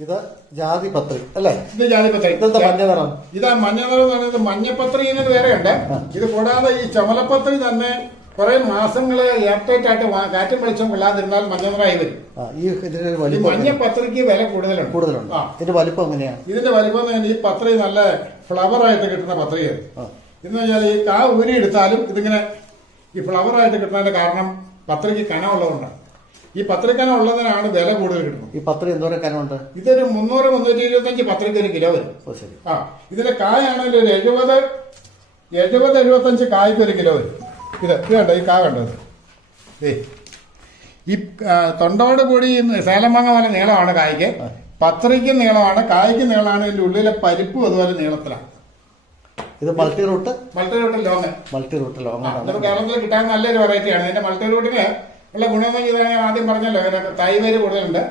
ഇത് ജാതിപത്രി അല്ലേ? ഇത് ജാതിപത്രി. ഇതെന്താ മഞ്ഞ നിറം? ഇതാ മഞ്ഞ നിറം എന്ന് പറയുന്നത് മഞ്ഞപ്പത്രി എന്നത് വേറെയുണ്ട്. ഇത് കൂടാതെ ഈ ചുമലപ്പത്രി തന്നെ കുറെ മാസങ്ങള് എയർടൈറ്റ് ആയിട്ട് കാറ്റും വെളിച്ചം കൊള്ളാതിരുന്നാൽ മഞ്ഞ നിറമായി വരും. ഈ മഞ്ഞപ്പത്രിക്ക് വില കൂടുതലുണ്ട്. ഇതിന്റെ വലിപ്പം എങ്ങനെയാണ്? ഇതിന്റെ വലിപ്പം ഈ പത്രി നല്ല ഫ്ലവർ ആയിട്ട് കിട്ടുന്ന പത്രിയാണ്. എന്ന് വെച്ചാൽ ഈ കാ ഊരി എടുത്താലും ഇതിങ്ങനെ ഈ ഫ്ലവർ ആയിട്ട് കിട്ടുന്നതിന്റെ കാരണം പത്രിക്ക് കനമുള്ളതുകൊണ്ടാണ്. ഈ പത്രിക്കനം ഉള്ളതിനാണ് വില കൂടുതൽ കിട്ടുന്നത്. ഈ പത്രി എന്തോരം കനമുണ്ട്? ഇതൊരു 300-325 പത്രിക്ക് ഒരു കിലോ വരും. ഇതിന്റെ കായാണെങ്കിൽ ഒരു 70-75 കായ്ക്ക് ഒരു കിലോ വരും. ഇത് കണ്ട ഈ കാ കണ്ടത് ഈ തൊണ്ടോട് കൂടി സേലം മാങ്ങ പോലെ നീളമാണ് കായ്ക്ക്. പത്രിക്ക് നീളമാണ്, കായ്ക്ക് നീളമാണ്. ഇതിന്റെ ഉള്ളിലെ പരിപ്പും അതുപോലെ നീളത്തിലാണ്. ഇത് മൾട്ടി റൂട്ട് ലോങ് നമുക്ക് കേരളത്തിൽ കിട്ടാൻ നല്ലൊരു വെറൈറ്റിയാണ്. ഇതിന്റെ മൾട്ടി റൂട്ടിന് ഉള്ള ഗുണമെന്ന് ആദ്യം പറഞ്ഞല്ലോ, തൈവേര് കൂടുതലുണ്ട്.